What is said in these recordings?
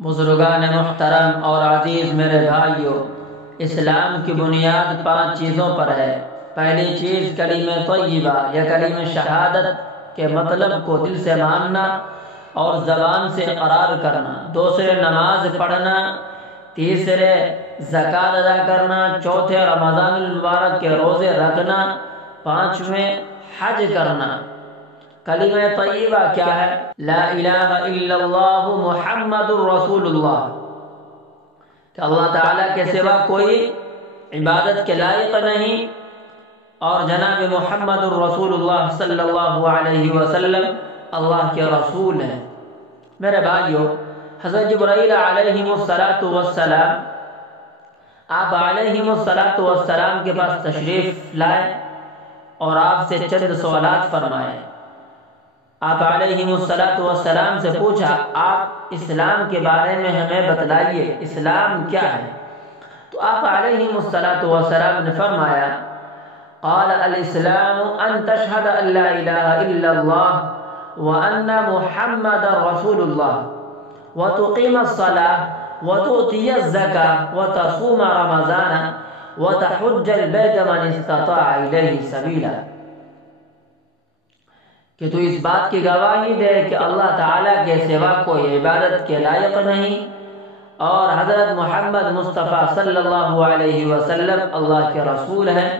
بزرگان محترم اور عزیز میرے بھائیو، اسلام کی بنیاد 5 چیزوں پر ہے۔ پہلی چیز کلمہ طیبہ یا کلمہ شہادت کے مطلب کو دل سے ماننا اور زبان سے اقرار کرنا۔ دوسرے نماز پڑھنا، تیسرے زکوٰۃ ادا کرنا، چوتھے رمضان المبارک کے روزے رکھنا، پانچویں حج کرنا۔ کلمہ طیبہ کیا ہے؟ لا الہ الا اللہ محمد الرسول اللہ، کہ اللہ تعالیٰ کے سوا کوئی عبادت کے لائق نہیں اور جناب محمد الرسول اللہ صلی اللہ علیہ وسلم اللہ کے رسول ہیں۔ میرے بھائیو، حضرت جبرائیل علیہ السلام آپ علیہ السلام کے پاس تشریف لائے اور آپ سے چند سوالات فرمائے۔ آپ علیہ السلام سے پوچھا، آپ اسلام کے بارے میں ہمیں بتلائیے، اسلام کیا ہے؟ تو آپ علیہ السلام نے فرمایا، قال الاسلام ان تشہد ان لا الہ الا اللہ وان محمد رسول اللہ وتقیم الصلاة وتؤتی الزکاة وتصوم رمضان وتحج البیت من استطاع الیہ سبیلا، کہ تو اس بات کی گواہی دے کہ اللہ تعالیٰ کے سوا کوئی عبادت کے لائق نہیں اور حضرت محمد مصطفیٰ صلی اللہ علیہ وسلم اللہ کے رسول ہیں۔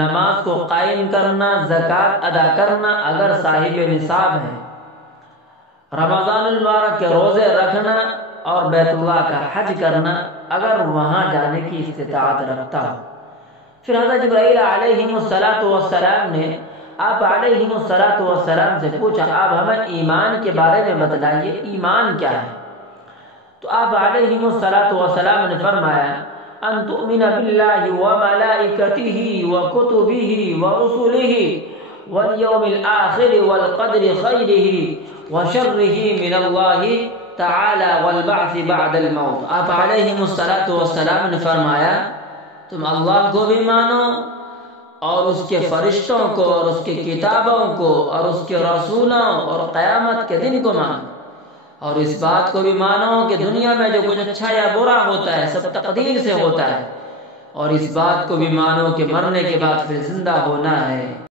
نماز کو قائم کرنا، زکوٰۃ ادا کرنا اگر صاحب نصاب ہے، رمضان المبارک کے روزے رکھنا اور بیت اللہ کا حج کرنا اگر وہاں جانے کی استطاعت رکھتا ہو۔ پھر حضرت جبرائیل علیہ السلام نے آپ علیہ السلام سے پوچھا، آپ ہمیں ایمان کے بارے میں بتلائیے، ایمان کیا ہے؟ تو آپ علیہ السلام نے فرمایا، ان تؤمن باللہ وملائکتہ وکتبہ ورسلہ والیوم الآخر والقدر خیرہ وشرہ من اللہ تعالی والبعث بعد الموت۔ آپ علیہ السلام نے فرمایا، تم اللہ کو بھی مانو اور اس کے فرشتوں کو اور اس کی کتابوں کو اور اس کے رسولوں اور قیامت کے دن کو مانو، اور اس بات کو بھی مانو کہ دنیا میں جو کچھ اچھا یا برا ہوتا ہے سب تقدیر سے ہوتا ہے، اور اس بات کو بھی مانو کہ مرنے کے بعد پھر زندہ ہونا ہے۔